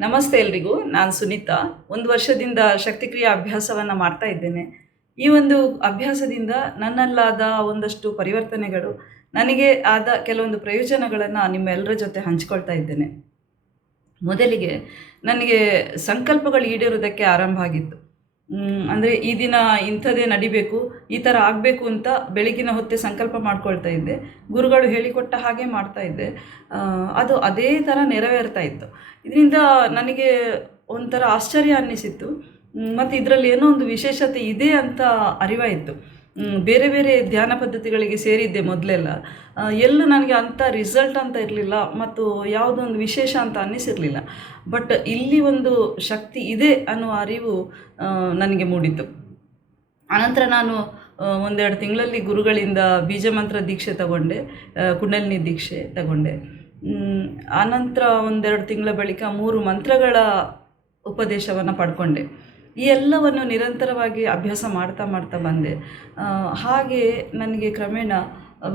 ನಮಸ್ತೆ ಎಲ್ರಿಗೂ, ನಾನು ಸುನೀತಾ. ಒಂದು ವರ್ಷದಿಂದ ಶಕ್ತಿಕ್ರಿಯಾ ಅಭ್ಯಾಸವನ್ನು ಮಾಡ್ತಾ ಇದ್ದೇನೆ. ಈ ಒಂದು ಅಭ್ಯಾಸದಿಂದ ನನ್ನಲ್ಲಾದ ಒಂದಷ್ಟು ಪರಿವರ್ತನೆಗಳು, ನನಗೆ ಆದ ಕೆಲವೊಂದು ಪ್ರಯೋಜನಗಳನ್ನು ನಿಮ್ಮೆಲ್ಲರ ಜೊತೆ ಹಂಚಿಕೊಳ್ತಾ ಇದ್ದೇನೆ. ಮೊದಲಿಗೆ, ನನಗೆ ಸಂಕಲ್ಪಗಳು ಈಡೇರೋದಕ್ಕೆ ಆರಂಭ ಆಗಿತ್ತು. ಅಂದರೆ ಈ ದಿನ ಇಂಥದ್ದೇ ನಡಿಬೇಕು, ಈ ಥರ ಆಗಬೇಕು ಅಂತ ಬೆಳಗಿನ ಹೊತ್ತೆ ಸಂಕಲ್ಪ ಮಾಡ್ಕೊಳ್ತಾ ಇದ್ದೆ. ಗುರುಗಳು ಹೇಳಿಕೊಟ್ಟ ಹಾಗೆ ಮಾಡ್ತಾ ಇದ್ದೆ. ಅದು ಅದೇ ಥರ ನೆರವೇರ್ತಾ ಇತ್ತು. ಇದರಿಂದ ನನಗೆ ಒಂಥರ ಆಶ್ಚರ್ಯ ಅನ್ನಿಸಿತ್ತು. ಮತ್ತು ಇದರಲ್ಲಿ ಏನೋ ಒಂದು ವಿಶೇಷತೆ ಇದೆ ಅಂತ ಅರಿವಾಯಿತು. ಬೇರೆ ಬೇರೆ ಧ್ಯಾನ ಪದ್ಧತಿಗಳಿಗೆ ಸೇರಿದ್ದೆ ಮೊದಲೆಲ್ಲ. ಎಲ್ಲ ನನಗೆ ಅಂಥ ರಿಸಲ್ಟ್ ಅಂತ ಇರಲಿಲ್ಲ ಮತ್ತು ಯಾವುದೊಂದು ವಿಶೇಷ ಅಂತ ಅನ್ನಿಸಿರಲಿಲ್ಲ. ಬಟ್ ಇಲ್ಲಿ ಒಂದು ಶಕ್ತಿ ಇದೆ ಅನ್ನುವ ಅರಿವು ನನಗೆ ಮೂಡಿತು. ಆನಂತರ ನಾನು ಒಂದೆರಡು ತಿಂಗಳಲ್ಲಿ ಗುರುಗಳಿಂದ ಬೀಜ ಮಂತ್ರ ದೀಕ್ಷೆ ತಗೊಂಡೆ ಕುಂಡಲಿನಿ ದೀಕ್ಷೆ ತಗೊಂಡೆ. ಆನಂತರ ಒಂದೆರಡು ತಿಂಗಳ ಬಳಿಕ ಮೂರು ಮಂತ್ರಗಳ ಉಪದೇಶವನ್ನು ಪಡ್ಕೊಂಡೆ. ಈ ಎಲ್ಲವನ್ನು ನಿರಂತರವಾಗಿ ಅಭ್ಯಾಸ ಮಾಡ್ತಾ ಮಾಡ್ತಾ ಬಂದೆ. ಹಾಗೆ ನನಗೆ ಕ್ರಮೇಣ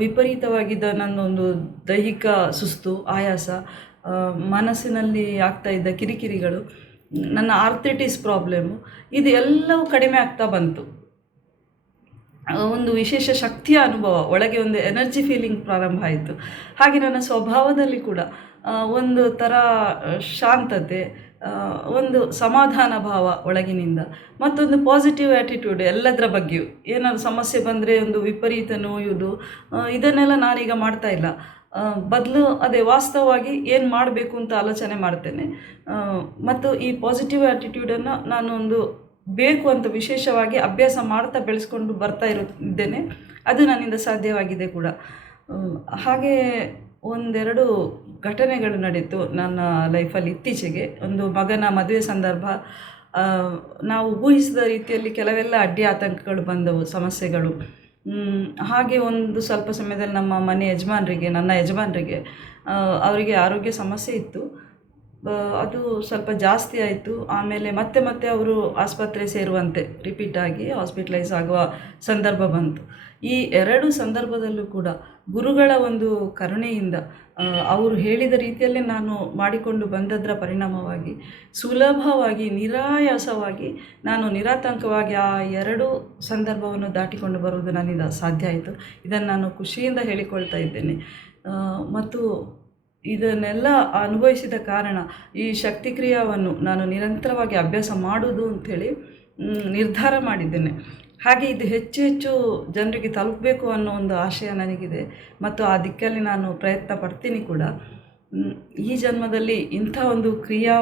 ವಿಪರೀತವಾಗಿದ್ದ ನನ್ನೊಂದು ದೈಹಿಕ ಸುಸ್ತು, ಆಯಾಸ ಮನಸ್ಸಿನಲ್ಲಿ ಆಗ್ತಾ ಇದ್ದ ಕಿರಿಕಿರಿಗಳು, ನನ್ನ ಆರ್ಥಿಟಿಸ್ ಪ್ರಾಬ್ಲಮ್ಮು ಇದು ಎಲ್ಲವೂ ಕಡಿಮೆ ಆಗ್ತಾ ಬಂತು. ಒಂದು ವಿಶೇಷ ಶಕ್ತಿಯ ಅನುಭವ, ಒಳಗೆ ಒಂದು ಎನರ್ಜಿ ಫೀಲಿಂಗ್ ಪ್ರಾರಂಭ ಆಯಿತು. ಹಾಗೆ ನನ್ನ ಸ್ವಭಾವದಲ್ಲಿ ಕೂಡ ಒಂದು ಥರ ಶಾಂತತೆ ಒಂದು ಸಮಾಧಾನ ಭಾವ ಒಳಗಿನಿಂದ, ಮತ್ತೊಂದು ಪಾಸಿಟಿವ್ ಆ್ಯಟಿಟ್ಯೂಡ್ ಎಲ್ಲದರ ಬಗ್ಗೆಯೂ. ಏನಾದ್ರು ಸಮಸ್ಯೆ ಬಂದರೆ ಒಂದು ವಿಪರೀತ ನೋಯುವುದು ಇದನ್ನೆಲ್ಲ ನಾನೀಗ ಮಾಡ್ತಾ ಇಲ್ಲ. ಬದಲು ಅದೇ ವಾಸ್ತವವಾಗಿ ಏನು ಮಾಡಬೇಕು ಅಂತ ಆಲೋಚನೆ ಮಾಡ್ತೇನೆ. ಮತ್ತು ಈ ಪಾಸಿಟಿವ್ ಆ್ಯಟಿಟ್ಯೂಡನ್ನು ನಾನು ಒಂದು ಬೇಕು ಅಂತ ವಿಶೇಷವಾಗಿ ಅಭ್ಯಾಸ ಮಾಡ್ತಾ ಬೆಳೆಸ್ಕೊಂಡು ಬರ್ತಾ ಇರುತ್ತಿದ್ದೇನೆ. ಅದು ನನ್ನಿಂದ ಸಾಧ್ಯವಾಗಿದೆ ಕೂಡ. ಹಾಗೆ ಒಂದೆರಡು ಘಟನೆಗಳು ನಡೀತು ನನ್ನ ಲೈಫಲ್ಲಿ ಇತ್ತೀಚೆಗೆ. ಒಂದು ಮಗನ ಮದುವೆ ಸಂದರ್ಭ ನಾವು ಊಹಿಸಿದ ರೀತಿಯಲ್ಲಿ ಕೆಲವೆಲ್ಲ ಅಡ್ಡಿ ಆತಂಕಗಳು ಬಂದವು, ಸಮಸ್ಯೆಗಳು. ಹಾಗೆ ಒಂದು ಸ್ವಲ್ಪ ಸಮಯದಲ್ಲಿ ನಮ್ಮ ಮನೆ ಯಜಮಾನರಿಗೆ, ನನ್ನ ಯಜಮಾನರಿಗೆ ಅವರಿಗೆ ಆರೋಗ್ಯ ಸಮಸ್ಯೆ ಇತ್ತು. ಅದು ಸ್ವಲ್ಪ ಜಾಸ್ತಿ ಆಯಿತು. ಆಮೇಲೆ ಮತ್ತೆ ಮತ್ತೆ ಅವರು ಆಸ್ಪತ್ರೆ ಸೇರುವಂತೆ ರಿಪೀಟ್ ಆಗಿ ಹಾಸ್ಪಿಟಲೈಸ್ ಆಗುವ ಸಂದರ್ಭ ಬಂತು. ಈ ಎರಡು ಸಂದರ್ಭದಲ್ಲೂ ಕೂಡ ಗುರುಗಳ ಒಂದು ಕರುಣೆಯಿಂದ ಅವರು ಹೇಳಿದ ರೀತಿಯಲ್ಲೇ ನಾನು ಮಾಡಿಕೊಂಡು ಬಂದದರ ಪರಿಣಾಮವಾಗಿ, ಸುಲಭವಾಗಿ, ನಿರಾಯಾಸವಾಗಿ ನಾನು ನಿರಾತಂಕವಾಗಿ ಆ ಎರಡು ಸಂದರ್ಭವನ್ನು ದಾಟಿಕೊಂಡು ಬರುವುದು ನನ್ನಿಂದ ಸಾಧ್ಯ ಆಯಿತು. ಇದನ್ನು ನಾನು ಖುಷಿಯಿಂದ ಹೇಳಿಕೊಳ್ತಾ ಇದ್ದೇನೆ. ಮತ್ತು ಇದನ್ನೆಲ್ಲ ಅನುಭವಿಸಿದ ಕಾರಣ ಈ ಶಕ್ತಿಕ್ರಿಯಾವನ್ನು ನಾನು ನಿರಂತರವಾಗಿ ಅಭ್ಯಾಸ ಮಾಡುವುದು ಅಂಥೇಳಿ ನಿರ್ಧಾರ ಮಾಡಿದ್ದೇನೆ. ಹಾಗೆ ಇದು ಹೆಚ್ಚು ಹೆಚ್ಚು ಜನರಿಗೆ ತಲುಪಬೇಕು ಅನ್ನೋ ಒಂದು ಆಶಯ ನನಗಿದೆ. ಮತ್ತು ಆ ದಿಕ್ಕಲ್ಲಿ ನಾನು ಪ್ರಯತ್ನ ಪಡ್ತೀನಿ ಕೂಡ. ಈ ಜನ್ಮದಲ್ಲಿ ಇಂಥ ಒಂದು ಕ್ರಿಯಾ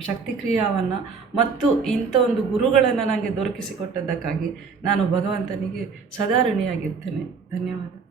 ಶಕ್ತಿ ಕ್ರಿಯಾವನ್ನು ಮತ್ತು ಇಂಥ ಒಂದು ಗುರುಗಳನ್ನು ನನಗೆ ದೊರಕಿಸಿಕೊಟ್ಟದ್ದಕ್ಕಾಗಿ ನಾನು ಭಗವಂತನಿಗೆ ಸದಾರಣಿಯಾಗಿರ್ತೇನೆ. ಧನ್ಯವಾದ.